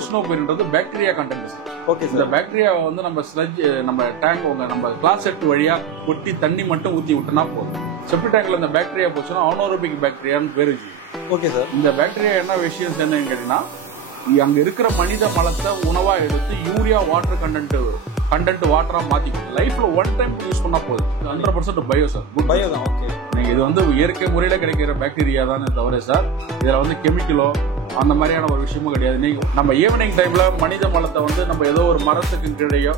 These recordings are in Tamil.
பிரிஸ்னோபைர்ன்றது பாக்டீரியா கண்டென்ட். ஓகே இந்த பாக்டீரியாவை வந்து நம்ம ஸ்லட்ஜ் நம்ம டேங்க் நம்ம கிளாஸ் செட் வழியா கொட்டி தண்ணி மட்டும் ஊத்தி விட்டோம்னா போதும். செப்டி டேங்க்ல இந்த பாக்டீரியா போச்சுன்னா அனோரோபிக் பாக்டீரியான்னு பேரு. Okay sir. இந்த பாக்டீரியா என்ன விஷயம் என்னன்னு கேட்டீங்கன்னா, அங்க இருக்கிற மனித மலத்தை உணவா எடுத்து யூரியா வாட்டர் கண்டென்ட் வாட்டரா மாத்தி லைஃப்ல ஒன் டைம் யூஸ் பண்ணா போதும். 100% பயோ சார். பயோ தான். ஓகே. நீங்க இது வந்து இயற்கை முறையில கிடைக்கிற பாக்டீரியா தானே தவிர சார் இதுல வந்து கெமிக்கலோ அந்த மாதிரியான ஒரு விஷயமும் கிடையாது. நீங்க நம்ம ஈவினிங் டைம்ல மனித மலத்தை வந்து நம்ம ஏதோ ஒரு மரத்துக்கு கீழேயோ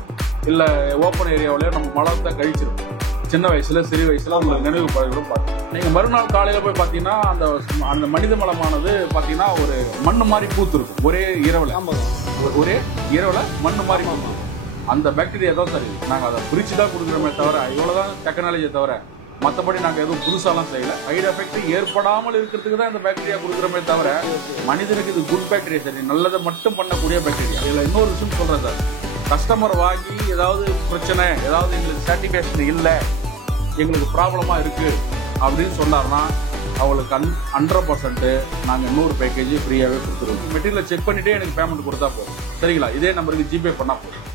இல்ல ஓப்பன் ஏரியாவிலயோ நம்ம மலத்தை கழிச்சிருக்கோம். சின்ன வயசுல சிறு வயசுல உங்களுக்கு நினைவு பழங்களும் பார்த்தோம். நீங்க மறுநாள் காலையில போய் பாத்தீங்கன்னா அந்த மனித மலமானது பாத்தீங்கன்னா ஒரு மண்ணு மாதிரி பூத்து இருக்கும். ஒரே இரவுல மண்ணு மாதிரி பூத்து. அந்த பாக்டீரியா தான் சரி. நாங்க அதை பிரிச்சு தான் கொடுக்குறோமே தவிர இவ்வளவுதான் டெக்னாலஜியை தவிர மற்றபடி நாங்க எதுவும் புதுசாலாம் செய்யல. சைடு எஃபெக்ட் ஏற்படாமல் இருக்கிறதுக்கு தான் இந்த பாக்டீரியா கொடுக்குறோமே தவிர மனிதனுக்கு இது குட் பாக்டீரியா சரி, நல்லதை மட்டும் பண்ணக்கூடிய பாக்டீரியா. இதுல இன்னொரு விஷயம் சொல்றேன் சார். கஸ்டமர் வாங்கி ஏதாவது பிரச்சனை, ஏதாவது எங்களுக்கு சாட்டிஸ்பேக்ஷன் இல்லை, எங்களுக்கு ப்ராப்ளமா இருக்கு அப்படின்னு சொன்னார்னா அவங்களுக்கு 100% நாங்கள் இன்னொரு பேக்கேஜ் ஃப்ரீயாகவே கொடுத்துருவோம். மெட்டீரியலை செக் பண்ணிட்டே எனக்கு பேமெண்ட் கொடுத்தா போதும். சரிங்களா? இதே நம்பருக்கு ஜிபே பண்ணா போதும்.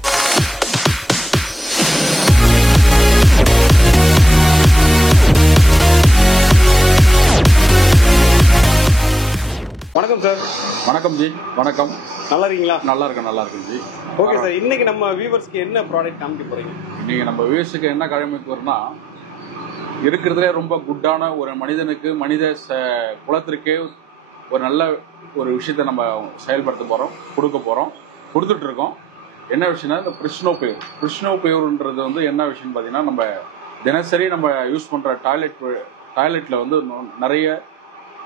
வணக்கம் சார். வணக்கம் ஜி. வணக்கம். நல்லா இருக்கீங்களா? நல்லா இருக்கேன் ஜி. Okay sir. இன்னைக்கு நம்ம வியூவர்ஸ்க்கு என்ன ப்ராடக்ட் காமிக்க போறீங்க? இன்னைக்கு நம்ம வியூவர்ஸுக்கு என்ன காமிக்க போறோம்னா, இருக்கிறதுலே ரொம்ப குட்டான ஒரு மனிதனுக்கு மனித குலத்திற்கே ஒரு நல்ல ஒரு விஷயத்த நம்ம செயல்படுத்த போறோம், கொடுத்துட்டு இருக்கோம். என்ன விஷயம்னா இந்த பிரிஸ்னோபைர்ன்றது வந்து என்ன விஷயம் பார்த்தீங்கன்னா, நம்ம தினசரி நம்ம யூஸ் பண்ற டாய்லெட்ல வந்து நிறைய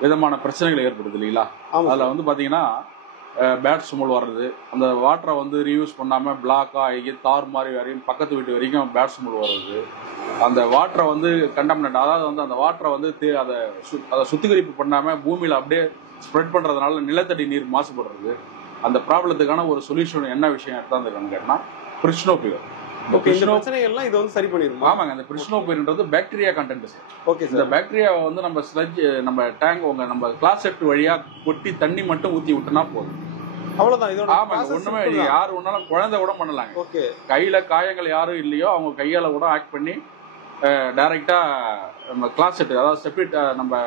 விதமான பிரச்சனைகள் ஏற்படுது இல்லைங்களா? அதில் வந்து பார்த்தீங்கன்னா பேட் ஸ்மெல் வர்றது, அந்த வாட்டரை வந்து ரீயூஸ் பண்ணாமல் பிளாக்காக ஆகி தார் மாதிரி வரையும் பக்கத்து வீட்டு வரைக்கும் பேட் ஸ்மெல் வர்றது, அந்த வாட்டரை வந்து கண்டாமினேட், அதாவது வந்து அந்த வாட்டரை வந்து அதை சுத்திகரிப்பு பண்ணாமல் பூமியில் அப்படியே ஸ்ப்ரெட் பண்ணுறதுனால நிலத்தடி நீர் மாசுபடுறது. அந்த ப்ராப்ளத்துக்கான ஒரு சொல்யூஷன் என்ன விஷயம் எடுத்தாந்துருக்கான்னு கேட்டா பிரிஸ்னோபைர். பிரச்சனைகள்லாம் இது வந்து சரி பண்ணிரும். ஆமாங்க. அந்த பிரிஸ்னோபைர்ன்றது bacteria content sir. Okay sir. இந்த பாக்டீரியாவை வந்து நம்ம ஸ்லட்ஜ் நம்ம டேங்க் நம்ம கிளாஸ் செட் வழியா கொட்டி தண்ணி மட்டும் ஊத்தி விட்டோம்னா போதும். அவ்வளவுதான். இதோட ஆமாங்க. ஒண்ணுமே யாரு ஒன்னாலும் குழந்தை கூட பண்ணலாங்க. ஓகே. கையில காயங்கள் யாரும் இல்லையோ அவங்க கையால கூட ஆக்ட் பண்ணி டைரக்டா நம்ம கிளாஸ் செட், அதாவது செப்டிக் நம்ம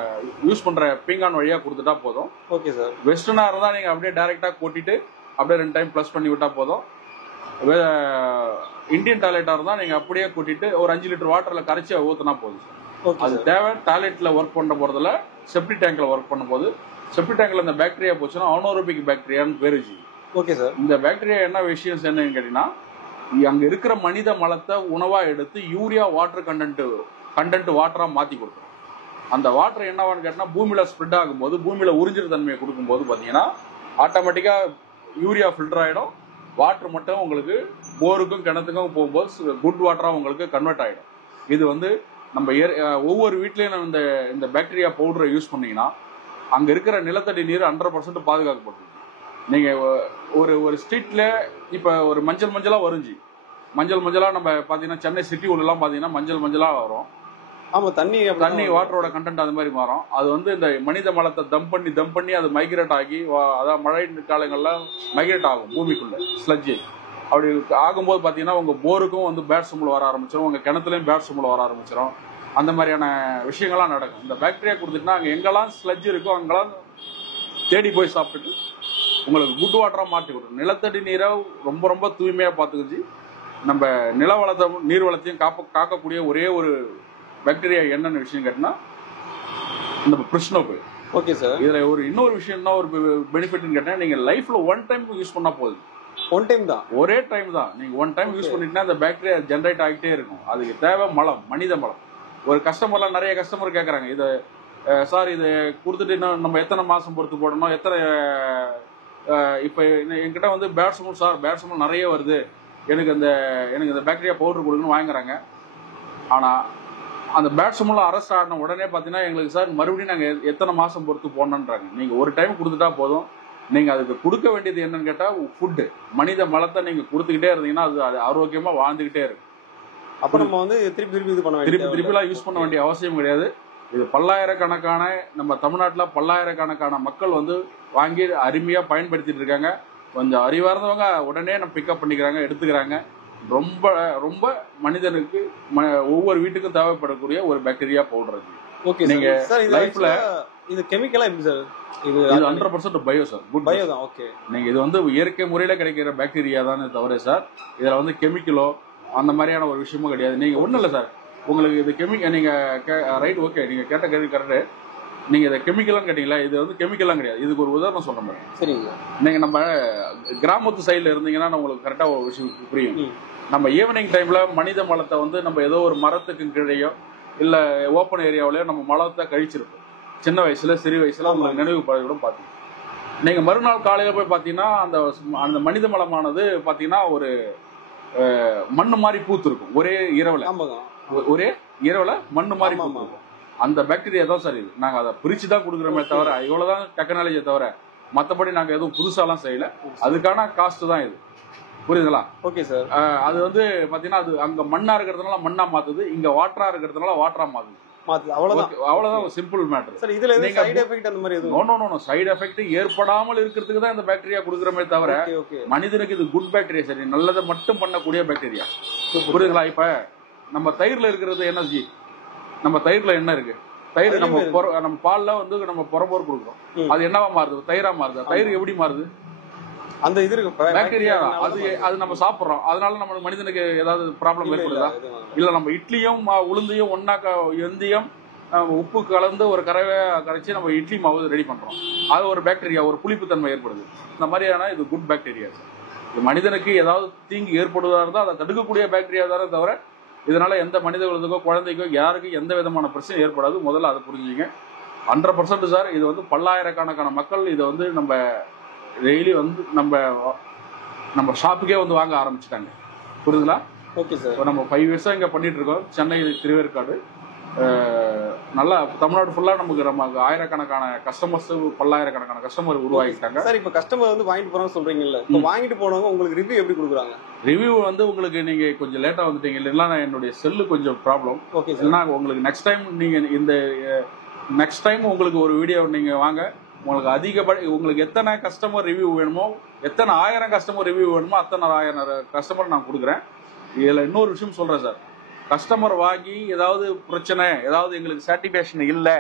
யூஸ் பண்ற பீங்கான் வழியா கொடுத்துட்டா போதும். Okay sir. வெஸ்டர்னா இருந்தா நீங்க அப்படியே டைரக்டா கொட்டிட்டு அப்படியே 2 டைம் ப்ளஸ் பண்ணி விட்டா போதும். இந்தியன் டாய்லெட்டா இருந்தா நீங்க அப்படியே கூட்டிட்டு ஒரு 5 லிட்டர் வாட்டர்ல கரைச்சி ஊத்தினா போதும். அது தேவை. டாய்லெட்ல ஒர்க் பண்ண போறதுல செப்டி டேங்க்ல ஒர்க் பண்ணும் போது செப்டி டேங்க்ல இந்த பாக்டீரியா போச்சுன்னா அனோரோபிக் பாக்டீரியான்னு பேரு. Okay sir. இந்த பாக்டீரியா என்ன விஷயம் என்னன்னு கேட்டீங்கன்னா, அங்க இருக்கிற மனித மலத்தை உணவா எடுத்து யூரியா வாட்டர் கண்டென்ட் வாட்டரா மாத்தி கொடுக்கும். அந்த வாட்டர் என்னவான்னு கேட்டா பூமியில ஸ்ப்ரெட் ஆகும்போது, பூமியில உறிஞ்சிற தன்மையை கொடுக்கும்போது பாத்தீங்கன்னா ஆட்டோமேட்டிக்கா யூரியா ஃபில்டர் ஆயிடும். வாட்டர் மட்டும் உங்களுக்கு போருக்கும் கிணத்துக்கும் போகும்போது குட் வாட்டரா உங்களுக்கு கன்வெர்ட் ஆயிடும். இது வந்து நம்ம ஒவ்வொரு வீட்லயும் இந்த பாக்டீரியா பவுடரை யூஸ் பண்ணீங்கன்னா அங்க இருக்கிற நிலத்தடி நீர் 100% பாதுகாக்கப்படுது. நீங்க ஒரு ஸ்ட்ரீட்ல இப்ப ஒரு மஞ்சளா வருஞ்சி மஞ்சளா நம்ம பாத்தீங்கன்னா சென்னை சிட்டி உள்ளலாம் பாத்தீங்கன்னா மஞ்சளா வரும். ஆமா. தண்ணி வாட்டரோட கண்டென்ட் அது மாதிரி மாறும். அது வந்து இந்த மனித மலத்தை தம் பண்ணி அது மைக்ரேட் ஆகி, அதாவது மழை காலங்கள்ல மைக்ரேட் ஆகும் பூமிக்குள்ள ஸ்லட்ஜ். அப்படி ஆகும்போது பாத்தீங்கன்னா உங்க போருக்கும் வந்து பேட் ஸ்மெல் வர ஆரம்பிச்சிடும், உங்க கிணத்துலயும் பேட் ஸ்மெல் வர ஆரம்பிச்சிடும். அந்த மாதிரியான விஷயங்கள்லாம் நடக்கும். இந்த பாக்டீரியா கொடுத்துட்டுனா அங்க எங்கெல்லாம் ஸ்லட்ஜ் இருக்கோ அங்கெல்லாம் தேடி போய் சாப்பிட்டுட்டு உங்களுக்கு குட் வாட்டரா மாற்றி கொடுக்கும். நிலத்தடி நீரை ரொம்ப தூய்மையா பாத்துக்கிச்சு. நம்ம நில வளத்தை நீர் வளத்தையும் காக்கக்கூடிய ஒரே ஒரு பாக்டீரியா என்னென்ன விஷயம் கேட்டா இந்த பிரிஸ்னோபைர். Okay sir. இதுல இன்னொரு விஷயம் என்ன ஒரு பெனிஃபிட் கேட்டா, நீங்க லைஃப்ல ஒன் டைம் யூஸ் பண்ணா போதும். ஒன் டைம் தான், ஒரே டைம் தான். நீங்க ஒன் டைம் யூஸ் பண்ணிட்டீங்கன்னா அந்த பாக்டீரியா ஜெனரேட் ஆகிட்டே இருக்கும். அதுக்கு தேவை மலம், மனித மலம். ஒரு கஸ்டமர்லாம் நிறைய கஸ்டமர் கேட்கறாங்க, இது சார் இது கொடுத்துட்டு இன்னும் நம்ம எத்தனை மாசம் பொறுத்து போடணும், எத்தனை இப்ப என்கிட்ட வந்து bad smell sir, bad smell நிறைய வருது, எனக்கு இந்த பாக்டீரியா பவுடர் கொடுக்கணும்னு வாங்குறாங்க. ஆனா அந்த பேட் ஸ்மெல் அரெஸ்ட் ஆன உடனே பாத்தீங்கன்னா எங்களுக்கு சார் மறுபடியும் நாங்க எத்தனை மாசம் பொறுத்து போடணுன்றாங்க. நீங்க ஒரு டைம் கொடுத்துட்டா போதும். நீங்க அதுக்கு கொடுக்க வேண்டியது என்னன்னு கேட்டா ஃபுட்டு, மனித மலத்தை நீங்க கொடுத்துக்கிட்டே இருந்தீங்கன்னா அது ஆரோக்கியமா வாழ்ந்துகிட்டே இருக்கு. அப்ப நம்ம வந்து திருப்பி இது பண்ண திருப்பிலாம் யூஸ் பண்ண வேண்டிய அவசியம் கிடையாது. இது பல்லாயிரக்கணக்கான நம்ம தமிழ்நாட்டில் பல்லாயிரக்கணக்கான மக்கள் வந்து வாங்கி அருமையா பயன்படுத்திட்டு இருக்காங்க. கொஞ்சம் அறிவார்ந்தவங்க உடனே நம்ம பிக்கப் பண்ணிக்கிறாங்க, எடுத்துக்கிறாங்க. ரொம்ப ரொம்ப மனிதனுக்கு ஒவ்வொரு வீட்டுக்கும் தேவைப்படக்கூடிய ஒரு பாக்டீரியா பவுடர் அது. ஓகே நீங்க சார். லைஃப்ல இது கெமிக்கலா எப்படி சார்? இது 100% பயோ சார். குட் பயோ தான். ஓகே. நீங்க இது வந்து இயற்கை முறையில கிடைக்கிற பாக்டீரியா தானே தவிர சார், இதுல வந்து கெமிக்கலோ அந்த மாதிரியான ஒரு விஷயமும் கிடையாது. நீங்க ஒண்ணும் இல்லை சார், உங்களுக்கு இது கெமிக்கல் நீங்க ரைட் ஓகே, நீங்க கேட்ட கேள்வி கரெக்டு. நீங்க இதை கெமிக்கல்லாம் கேட்டீங்களா, இது வந்து கெமிக்கல்லாம் கிடையாது. இதுக்கு ஒரு உதாரணம் சொல்ற மாதிரி, சரிங்க. நீங்க நம்ம கிராமத்து சைட்ல இருந்தீங்கன்னா உங்களுக்கு கரெக்டா ஒரு விஷயம் புரியும். நம்ம ஈவினிங் டைம்ல மனித மலத்தை வந்து நம்ம ஏதோ ஒரு மரத்துக்கு கீழேயோ இல்ல ஓப்பன் ஏரியாவிலயோ நம்ம மலத்தை கழிச்சிருப்போம். சின்ன வயசுல சிறு வயசுல உங்களுக்கு நினைவு கூட பாத்தீங்க. நீங்க மறுநாள் காலையில போய் பாத்தீங்கன்னா அந்த மனித மலமானது பாத்தீங்கன்னா ஒரு மண்ணு மாதிரி பூத்து இருக்கும். ஒரே இரவுல மண்ணு மாதிரி பூத்து இருக்கும். அந்த பாக்டீரியா தான் சார் இது. நாங்க அதை பிரிச்சு தான் கொடுக்குறோமே தவிர, இவ்வளவுதான் டெக்னாலஜியை தவிர மற்றபடி நாங்க எதுவும் புதுசாலாம் செய்யல. அதுக்கான காஸ்ட் தான் இது. புரியுதுங்களா? Okay sir. அது வந்து பாத்தீங்கன்னா அது அங்க மண்ணா இருக்கிறதுனால மண்ணா மாத்துது, இங்க வாட்டரா இருக்கிறதுனால வாட்டரா மாத்துது. அவ்வளவுதான் சிம்பிள் மேட்டர். சார் இதுல எதுவும் சைடு எஃபெக்ட் அந்த மாதிரி எதுவும்? நோ சைடு எஃபெக்ட் ஏற்படாமல் இருக்கிறதுக்கு தான் இந்த பாக்டீரியா கொடுக்குறமே தவிர மனிதனுக்கு இது குட் பாக்டீரியா. சரி, நல்லதை மட்டும் பண்ணக்கூடிய பாக்டீரியா. புரியுதுங்களா? இப்ப நம்ம தயிர்ல இருக்கிறது என்ன ஜி? நம்ம தயிர்ல என்ன இருக்கு? தயிர் நம்ம பால்ல வந்து நம்ம புறம்போர் கொடுக்குறோம். அது என்னவா மாறுது? தயிரா மாறுது. தயிர் எப்படி மாறுது? அந்த இது இருக்கு பாக்டீரியா. அது நம்ம சாப்பிடுறோம், அதனால நம்ம மனிதனுக்கு ஏதாவது ப்ராப்ளம் ஏற்படுதா? இல்ல நம்ம இட்லியும் உளுந்தையும் ஒன்னா எந்தியும் உப்பு கலந்து ஒரு கரைச்சி நம்ம இட்லி மாவு ரெடி பண்றோம். அது ஒரு பாக்டீரியா, ஒரு புளிப்பு தன்மை ஏற்படுது. இந்த மாதிரியான இது குட் பாக்டீரியா. இது மனிதனுக்கு ஏதாவது தீங்கு ஏற்படுவதா இருந்தால் அதை தடுக்கக்கூடிய பாக்டீரியா தானே தவிர இதனால எந்த மனிதர்களுக்கோ குழந்தைக்கோ யாருக்கும் எந்த விதமான பிரச்சனை ஏற்படாது. முதல்ல அதை புரிஞ்சுங்க. 100% சார். இது வந்து பல்லாயிரக்கணக்கான மக்கள் இதை வந்து நம்ம டெய்லி வந்து நம்ம ஷாப்புக்கே வந்து வாங்க ஆரம்பிச்சுட்டாங்க. புரியுதுங்களா? Okay sir. இப்போ நம்ம 5 இயர்ஸா இங்கே பண்ணிட்டு இருக்கோம். சென்னை திருவேற்காடு நல்லா தமிழ்நாடு ஃபுல்லா நமக்கு ஆயிரக்கணக்கான கஸ்டமர்ஸ், பல்லாயிரக்கணக்கான கஸ்டமர் உருவாகிட்டாங்க. சார் இப்போ கஸ்டமர் வந்து வாங்கிட்டு போறாங்க சொல்றீங்கல்ல, இப்போ வாங்கிட்டு போனவங்க உங்களுக்கு ரிவ்யூ எப்படி கொடுக்குறாங்க? ரிவ்யூ வந்து உங்களுக்கு நீங்க கொஞ்சம் லேட்டா வந்துட்டீங்க இல்லைன்னா என்னுடைய செல்லு கொஞ்சம் ப்ராப்ளம். Okay sir. இல்லைன்னா உங்களுக்கு நெக்ஸ்ட் டைம் உங்களுக்கு ஒரு வீடியோ நீங்க வாங்க, உங்களுக்கு உங்களுக்கு எத்தனை கஸ்டமர் ரிவ்யூ வேணுமோ, எத்தனை 1000 கஸ்டமர் ரிவ்யூ வேணுமோ அத்தனை 1000 கஸ்டமர் நான் கொடுக்குறேன். இதுல இன்னொரு விஷயம் சொல்றேன் சார். கஸ்டமர் வாங்கி ஏதாவது பிரச்சனை, ஏதாவது எங்களுக்கு சாட்டிஸ்ஃபேக்ஷன் இல்லை,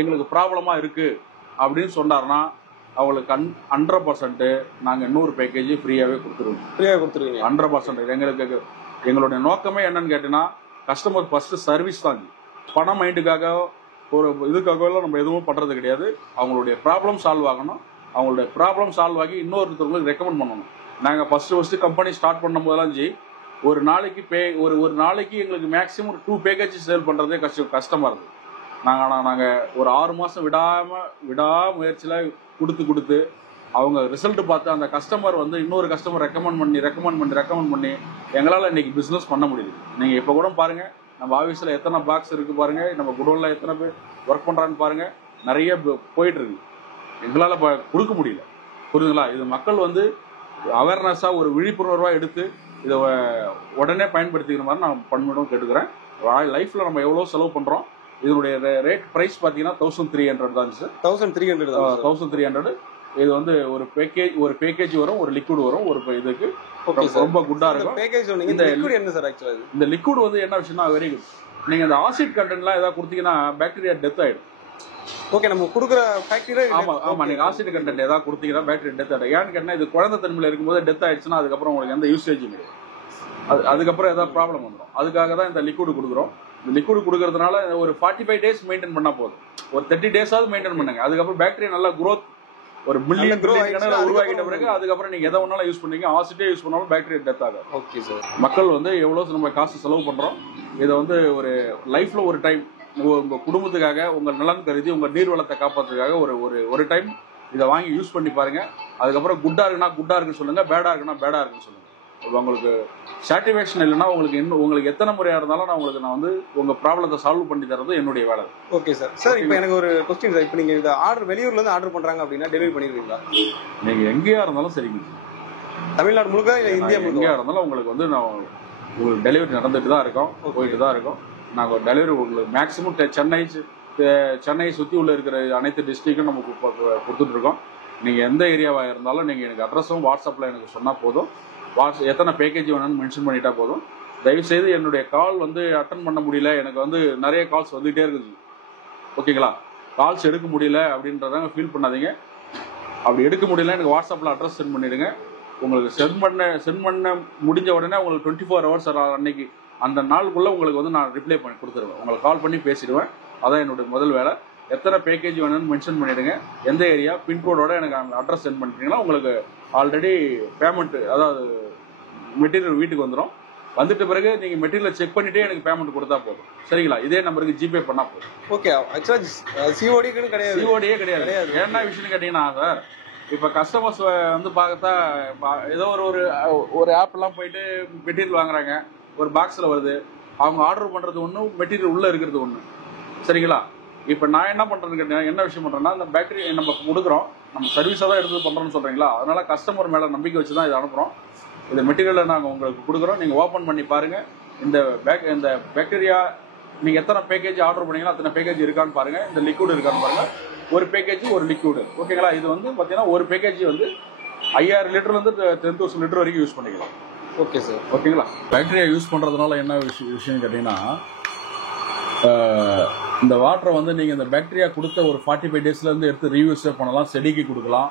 எங்களுக்கு ப்ராப்ளமா இருக்கு அப்படின்னு சொன்னார்னா அவங்களுக்கு 100% நாங்கள் இன்னொரு பேக்கேஜ் ஃப்ரீயாகவே கொடுத்துருவோம். 100%. எங்களுடைய நோக்கமே என்னன்னு கேட்டீங்கன்னா, கஸ்டமர் ஃபர்ஸ்ட் சர்வீஸ் தான். பணம் மைண்டுக்காக ஒரு இதுக்காக நம்ம எதுவும் பண்றது கிடையாது. அவங்களுடைய ப்ராப்ளம் சால்வ் ஆகணும். அவங்களுடைய ப்ராப்ளம் சால்வ் ஆகி இன்னொருத்தவங்களுக்கு ரெக்கமெண்ட் பண்ணணும். நாங்கள் ஃபர்ஸ்ட் கம்பெனி ஸ்டார்ட் பண்ணும் போதெல்லாம் ஒரு நாளைக்கு எங்களுக்கு மேக்ஸிமம் 2 பேக்கேஜ் சேல் பண்றதே கஷ்டமா இருக்கு. நாங்கள் ஒரு 6 மாசம் விடாமுயற்சியில கொடுத்து அவங்க ரிசல்ட் பார்த்து அந்த கஸ்டமர் வந்து இன்னொரு கஸ்டமர் ரெக்கமெண்ட் பண்ணி எங்களால் இன்னைக்கு பிஸ்னஸ் பண்ண முடியுது. நீங்கள் இப்போ கூட பாருங்க, நம்ம ஆஃபீஸில் எத்தனை பாக்ஸ் இருக்கு பாருங்க, நம்ம குடோன்ல எத்தனை பேர் ஒர்க் பண்றான்னு பாருங்க, நிறைய போயிட்டு இருக்கு. எங்களால் கொடுக்க முடியல. புரியுதுங்களா? இது மக்கள் வந்து அவேர்னஸா ஒரு விழிப்புணர்வா எடுத்து இதை உடனே பயன்படுத்திக்கிற மாதிரி நான் பண்ணிடும் கேட்டுக்கிறேன். லைஃப்ல நம்ம எவ்வளோ செலவு பண்றோம், இதனுடைய ரேட் பிரைஸ் பார்த்தீங்கன்னா 1300 தான் சார். 1300. இது வந்து ஒரு பேக்கேஜ் வரும், ஒரு லிக்விட் வரும், ஒரு இதுக்கு ரொம்ப குட்டா இருக்கும். இந்த லிக்விட் வந்து என்ன விஷயம்னா வெரி குட். நீங்க இந்த ஆசிட் கண்டென்ட்லாம் ஏதாவது கொடுத்தீங்கன்னா பாக்டீரியா டெத் ஆயிடும். ஓகே, நம்ம கொடுக்குற பாக்டீரியா ஆமா நீங்க ஆசிட் கண்டென்ட் ஏதாவது கொடுத்தீங்கன்னா பாக்டீரியா டெத் ஆயிடும். ஏன்னு கேட்டா இது குழந்தை தன்மையில இருக்கும்போது டெத் ஆயிடுச்சுன்னா அதுக்கப்புறம் உங்களுக்கு எந்த யூசேஜும் கிடையாது. அதுக்கப்புறம் ஏதாவது ப்ராப்ளம் வந்துடும். அதுக்காக தான் இந்த லிக்விட் கொடுக்குறோம். இந்த லிக்விட் கொடுக்கறதுனால ஒரு 45 days மெயின்டைன் பண்ணா போதும். ஒரு 30 days மெயின்டைன் பண்ணுங்க. அதுக்கப்புறம் பாக்டீரியா நல்லா growth ஒரு மில்லியன் உருவாக்கிட்ட பிறகு அதுக்கப்புறம் நீங்க எதை ஒன்னாலும் யூஸ் பண்ணீங்க, ஆசிட்டே யூஸ் பண்ணாலும் பாக்டீரியா டெத் ஆகாது. Okay sir. மக்கள் வந்து எவ்வளவு நம்ம காசு செலவு பண்றோம், இதை வந்து ஒரு லைஃப்ல ஒரு டைம் உங்க குடும்பத்துக்காக, உங்க நலன் கருதி, உங்க நீர் வளத்தை காப்பாற்றுறதுக்காக ஒரு டைம் இதை வாங்கி யூஸ் பண்ணி பாருங்க. அதுக்கப்புறம் குட்டா இருக்குன்னு சொல்லுங்க, பேடா இருக்குன்னு சொல்லுங்க. உங்களுக்கு சாட்டிஸ்ஃபேக்ஷன் இல்லைன்னா உங்களுக்கு எத்தனை முறையா இருந்தாலும் நான் வந்து உங்க ப்ராப்ளத்தை சால்வ் பண்ணி தரது என்னுடைய வேலை. Okay sir. சார் இப்போ எனக்கு ஒரு கொஸ்டின் சார். இப்போ நீங்க இந்த ஆர்டர் வெளியூர்ல இருந்து ஆர்டர் பண்றாங்க அப்படின்னா டெலிவரி பண்ணிடுவீங்களா? நீங்க எங்கேயா இருந்தாலும் சரிங்க. தமிழ்நாடு முழுக்க இல்ல இந்தியா முழுக்க எங்கேயா இருந்தாலும் உங்களுக்கு வந்து உங்களுக்கு டெலிவரி நடந்துட்டு தான் இருக்கும், போயிட்டு தான் இருக்கும். நாங்கள் டெலிவரி உங்களுக்கு மேக்ஸிமம் சென்னை சுற்றி உள்ள இருக்கிற அனைத்து டிஸ்ட்ரிக்டும் நம்ம கொடுத்துட்டு இருக்கோம். நீங்கள் எந்த ஏரியாவாக இருந்தாலும் நீங்கள் எனக்கு அட்ரஸும் வாட்ஸ்அப்பில் எனக்கு சொன்னால் போதும். எத்தனை பேக்கேஜ் வேணும்னு மென்ஷன் பண்ணிட்டா போதும். தயவுசெய்து என்னுடைய கால் வந்து அட்டன் பண்ண முடியல, எனக்கு வந்து நிறைய கால்ஸ் வந்துகிட்டே இருக்குது, ஓகேங்களா? கால்ஸ் எடுக்க முடியல அப்படின்றதாங்க ஃபீல் பண்ணாதீங்க. அப்படி எடுக்க முடியல எனக்கு வாட்ஸ்அப்பில் அட்ரஸ் சென்ட் பண்ணிவிடுங்க. உங்களுக்கு சென்ட் பண்ண முடிஞ்ச உடனே உங்களுக்கு 24 hours அன்னைக்கு அந்த நாளுக்குள்ளே உங்களுக்கு வந்து நான் ரிப்ளை பண்ணி கொடுத்துருவேன். உங்களுக்கு கால் பண்ணி பேசிடுவேன். அதான் என்னுடைய முதல் வேலை. எத்தனை பேக்கேஜ் வேணும்னு மென்ஷன் பண்ணிவிடுங்க, எந்த ஏரியா பின்கோடோட எனக்கு அந்த அட்ரஸ் சென்ட் பண்ணிட்டீங்கன்னா உங்களுக்கு ஆல்ரெடி பேமெண்ட், அதாவது மெட்டீரியல் வீட்டுக்கு வந்துடும். வந்துட்ட பிறகு நீங்கள் மெட்டீரியலை செக் பண்ணிவிட்டே எனக்கு பேமெண்ட் கொடுத்தா போதும், சரிங்களா? இதே நம்பருக்கு ஜிபே பண்ணால் போதும். ஓகே. ஆக்சுவலாக சிஓடியே கிடையாது. என்ன விஷயம்னு கேட்டிங்கன்னா சார், இப்போ கஸ்டமர்ஸ் வந்து பார்த்தா ஏதோ ஒரு ஆப்லாம் போயிட்டு மெட்டீரியல் வாங்குறாங்க, ஒரு பாக்ஸில் வருது, அவங்க ஆர்டர் பண்ணுறது ஒன்று, மெட்டீரியல் உள்ளே இருக்கிறது ஒன்று, சரிங்களா? இப்போ நான் என்ன பண்ணுறேன்னு கேட்டீங்கன்னா, என்ன விஷயம் பண்ணுறேன்னா, இந்த பேட்டரி நம்ம கொடுக்குறோம், நம்ம சர்வீஸாக தான் எடுத்து பண்ணுறோன்னு சொல்கிறீங்களா, அதனால் கஸ்டமர் மேலே நம்பிக்கை வச்சு தான் இதை அனுப்புகிறோம். இந்த மெட்டீரியலை நாங்கள் உங்களுக்கு கொடுக்குறோம், நீங்கள் ஓப்பன் பண்ணி பாருங்கள். இந்த பேக்டீரியா நீங்கள் எத்தனை பேக்கேஜ் ஆர்டர் பண்ணீங்கன்னா அத்தனை பேக்கேஜ் இருக்கான்னு பாருங்கள், இந்த லிக்விட் இருக்கான்னு பாருங்கள். ஒரு பேக்கேஜ் ஒரு லிக்விடு, ஓகேங்களா? இது வந்து பார்த்தீங்கன்னா ஒரு பேக்கேஜ் வந்து 5000 லிட்டர்லேருந்து 10,000 லிட்டர் வரைக்கும் யூஸ் பண்ணிக்கலாம். ஓகே சார், ஓகேங்களா? பேக்டீரியா யூஸ் பண்ணுறதுனால என்ன விஷயம் கேட்டிங்கன்னா, இந்த வாட்டரை வந்து நீங்கள் இந்த பேக்டீரியா கொடுத்த ஒரு 45 டேஸ்லேருந்து எடுத்து ரீயூஸே பண்ணலாம், செடிக்கு கொடுக்கலாம்.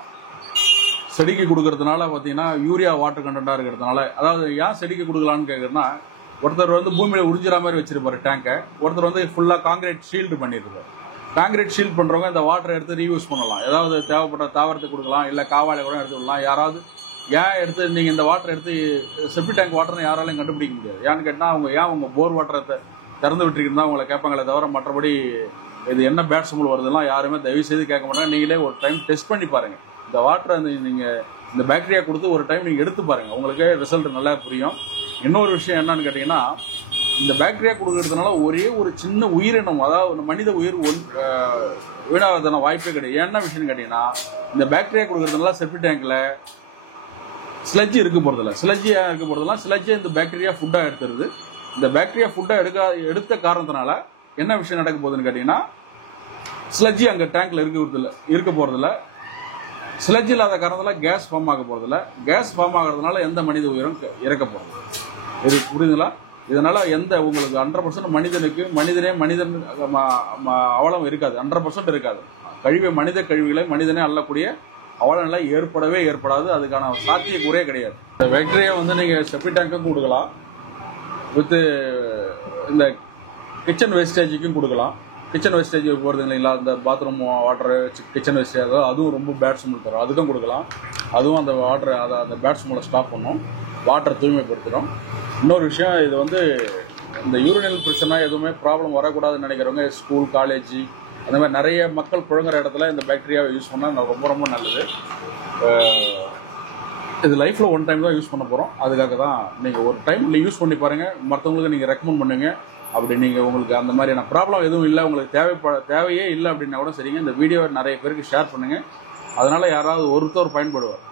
செடிக்கு கொடுக்கறதுனால பார்த்தீங்கன்னா யூரியா வாட்டர் கண்டென்ட்டாக இருக்கிறதுனால, அதாவது ஏன் செடிக்கு கொடுக்கலான்னு கேட்குறேன்னா, ஒருத்தர் வந்து பூமியில் உறிஞ்சிற மாதிரி வச்சிருப்பாரு டேங்கை, ஒருத்தர் வந்து ஃபுல்லாக காங்கிரீட் ஷீல்டு பண்ணியிருப்பார். காங்கிரீட் ஷீல்ட் பண்ணுறவங்க இந்த வாட்டரை எடுத்து ரீயூஸ் பண்ணலாம், ஏதாவது தேவைப்பட்ட தாவரத்துக்கு கொடுக்கலாம், இல்லை காவாலை கூட எடுத்து விடலாம். யாராவது ஏன் எடுத்து நீங்கள் இந்த வாட்டர் எடுத்து செப்டி டேங்க் வாட்டர்னு யாராலையும் கண்டுபிடிக்க முடியாது. ஏன்னு கேட்டால் அவங்க ஏன் உங்கள் போர் வாட்டரை திறந்து விட்டுருக்குன்னு உங்களை கேட்பாங்களே தவிர, மற்றபடி இது என்ன பேட் ஸ்மெல் வருதுலாம் யாருமே தயவு செய்து கேட்க மாட்டாங்க. நீங்களே ஒரு டைம் டெஸ்ட் பண்ணி பாருங்கள். இந்த வாட்டரை நீங்கள் இந்த பேக்டீரியா கொடுத்து ஒரு டைம் நீங்கள் எடுத்து பாருங்கள், உங்களுக்கு ரிசல்ட் நல்லா புரியும். இன்னொரு விஷயம் என்னன்னு கேட்டிங்கன்னா, இந்த பேக்டீரியா கொடுக்கறதுனால ஒரே ஒரு சின்ன உயிரினம், அதாவது மனித உயிர் வீணாகிறதுன வாய்ப்பே கிடையாது. என்ன விஷயம்னு கேட்டிங்கன்னா, இந்த பேக்டீரியா கொடுக்கறதுனால செப்டி டேங்கில் ஸ்லட்ஜ் இருக்க போகிறதில்ல. ஸ்லட்ஜியாக இருக்க போகிறதுலாம் ஸ்லட்ஜை இந்த பேக்டீரியா ஃபுட்டாக எடுத்துருது. இந்த பேக்டீரியா ஃபுட்டாக எடுத்த காரணத்தினால என்ன விஷயம் நடக்க போகுதுன்னு கேட்டிங்கன்னா, ஸ்லட்ஜி அங்கே டேங்க்ல இருக்க போகிறதில்ல. ஸ்லட்ஜ் இல்லாத காரணத்தில் கேஸ் ஃபார்ம் ஆக போகிறதில்ல. கேஸ் ஃபார்ம் ஆகிறதுனால எந்த மனித உயிரும் இறக்க போகிறது. இது புரியுதுங்களா? இதனால எந்த உங்களுக்கு 100% மனிதன் அவலம் இருக்காது, 100% இருக்காது. மனித கழிவுகளை மனிதனே அள்ளக்கூடிய அவல நிலை ஏற்படாது. அதுக்கான சாத்தியக்கூறே கிடையாது. இந்த பேக்டீரியா வந்து நீங்கள் செப்டி டேங்க்கும் கொடுக்கலாம், வித் இந்த கிச்சன் வேஸ்டேஜுக்கும் கொடுக்கலாம். கிச்சன் வேஸ்டேஜ் போகிறது இல்லைங்களா, இந்த பாத்ரூம் வாட்டரு, கிச்சன் வேஸ்டேஜ், அதுவும் ரொம்ப பேட் ஸ்மெல் தரும், அதுக்கும் கொடுக்கலாம். அதுவும் அந்த வாட்டரை அந்த பேட் ஸ்மெல்லை ஸ்டாப் பண்ணும், வாட்டரை தூய்மைப்படுத்திடும். இன்னொரு விஷயம், இது வந்து இந்த யூரினல் பிரச்சனை எதுவுமே ப்ராப்ளம் வரக்கூடாதுன்னு நினைக்கிறவங்க, ஸ்கூல், காலேஜ் அந்த மாதிரி நிறைய மக்கள் புழங்குற இடத்துல இந்த பேக்டீரியாவை யூஸ் பண்ணால் ரொம்ப ரொம்ப நல்லது. இது லைஃப்பில் ஒன் டைம் தான் யூஸ் பண்ண போகிறோம். அதுக்காக தான் நீங்கள் ஒரு டைம் யூஸ் பண்ணி பாருங்கள், மற்றவங்களுக்கு நீங்கள் ரெக்கமெண்ட் பண்ணுங்க. அப்படி நீங்கள் உங்களுக்கு அந்த மாதிரியான ப்ராப்ளம் எதுவும் இல்லை, உங்களுக்கு தேவையே இல்லை அப்படின்னா கூட சரிங்க, இந்த வீடியோவை நிறைய பேருக்கு ஷேர் பண்ணுங்கள். அதனால் யாராவது ஒருத்தர் பயன்படுவார்.